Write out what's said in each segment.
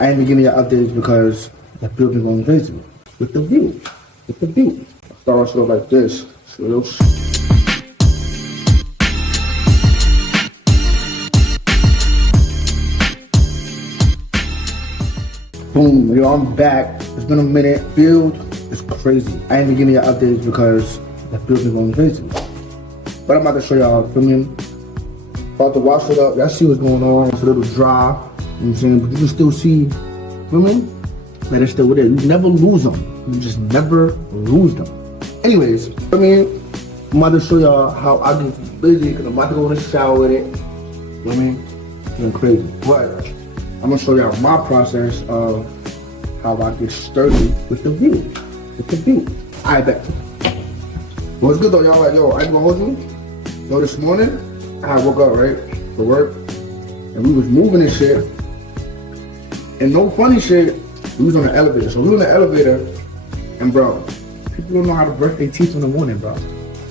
I ain't been giving you updates because the build been going crazy. With the view. With the view. Start off slow like this. Boom, yo, I'm back. It's been a minute. Build is crazy. I ain't been giving you updates because the build been going crazy. But I'm about to show y'all, feel me? About to wash it up. Y'all see what's going on. It's a little dry. You know what I'm saying? But you can still see, feel me? Man, it's still there. You never lose them. You just never lose them. Anyways, I mean, I'm about to show y'all how I get busy because I'm about to go in the shower with it. You know what I mean? It's been crazy. But I'm gonna show y'all my process of how I get sturdy with the view. With the view. I bet. What's good though, y'all? Like, yo, I ain't gonna hold you. Yo, this morning, I woke up, right, for work, and we was moving and shit. And no funny shit, we was on the elevator. So we was in the elevator, and bro, people don't know how to brush their teeth in the morning, bro.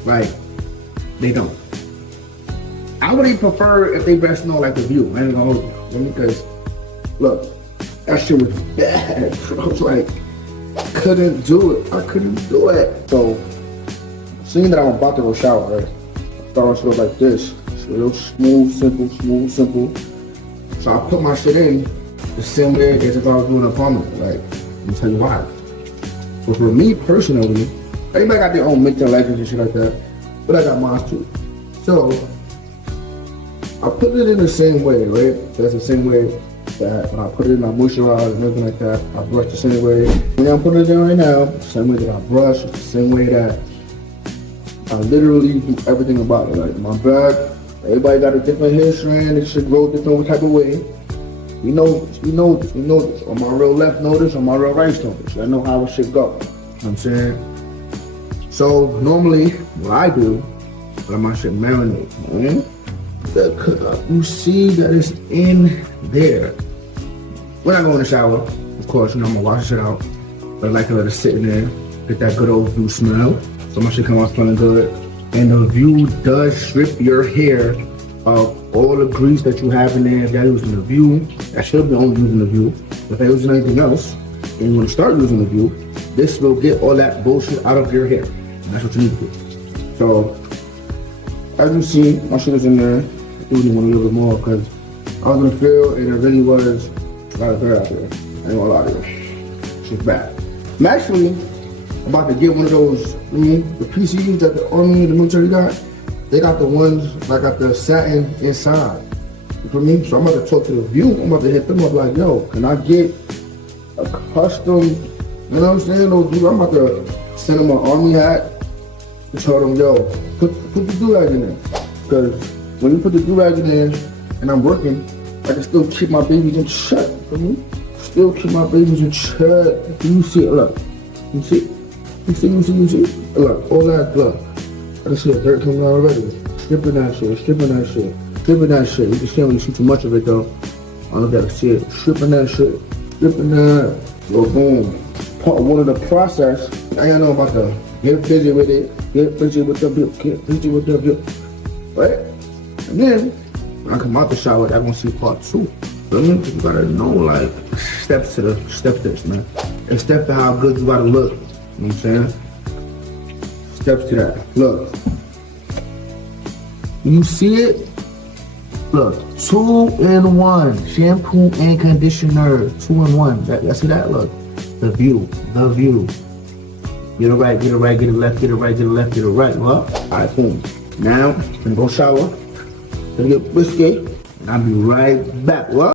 Like, they don't. I would even prefer if they brush like the view. I ain't gonna hold you. Because, look, that shit was bad. I was like, couldn't do it. I couldn't do it. So, seeing that I'm about to go shower, right? I start off slow like this. It's real smooth, simple. So I put my shit in the same way as if I was doing a apartment. Like, let me tell you why. So for me personally, everybody got their own mental legends and shit like that, but I got mine too. So I put it in the same way, right? That's the same way that when I put it in, I moisturize and everything like that. I brush the same way. When I'm putting it in right now, the same way that I brush, it's the same way that I literally do everything about it. Like my back, everybody got a different hair strand. It should grow a different type of way. We know this. On my real left know this, on my real right know this. I know how it should go. You know what I'm saying? So normally, what I do, let my shit marinate, man. You see that it's in there. When I go in the shower, of course, you know, I'm gonna wash it out. But I like to let it sit in there, get that good old view smell. So my shit come out smelling good. And the view does strip your hair of all the grease that you have in there. If you're using the view, I should be only using the view. If you're using anything else, and you want to start using the view, this will get all that bullshit out of your hair. And that's what you need to do. So, as you see, my shit is in there. I do want a little bit more because I was gonna feel, and it really was a lot of hair out there. I ain't gonna lie to you. Shit's bad. I'm actually about to get one of those, the PCUs that the Army and the military got. They got the ones that got the satin inside. You feel me? So I'm about to talk to the view. I'm about to hit them up like, yo, can I get a custom, you know what I'm saying? Those, I'm about to send them an Army hat and tell them, yo, put the do-rag in there. Because when you put the do-rag in there and I'm working, I can still keep my babies in check. You feel me? Still keep my babies in check. You see it, look. You see? You see? Look, all that, look. I can see the dirt coming out already. Stripping that shit. You can see when you see too much of it though. I don't know if you can see it. Stripping that. Yo, boom. Part one of the process. Now y'all know about to get busy with it. Get busy with the view. Right? And then, when I come out the shower, I'm gonna see part two. You gotta know, like, steps to this, man. And step to how good you gotta look. You know what I'm saying? Steps to that. Look. You see it? Look, 2-in-1. Shampoo and conditioner. 2-in-1. You see that? Look. The view. Get it right, get it left, get it right, get it left, get it right. Well, alright, boom. Now, I'm gonna go shower. Gonna get whiskey. And I'll be right back. What?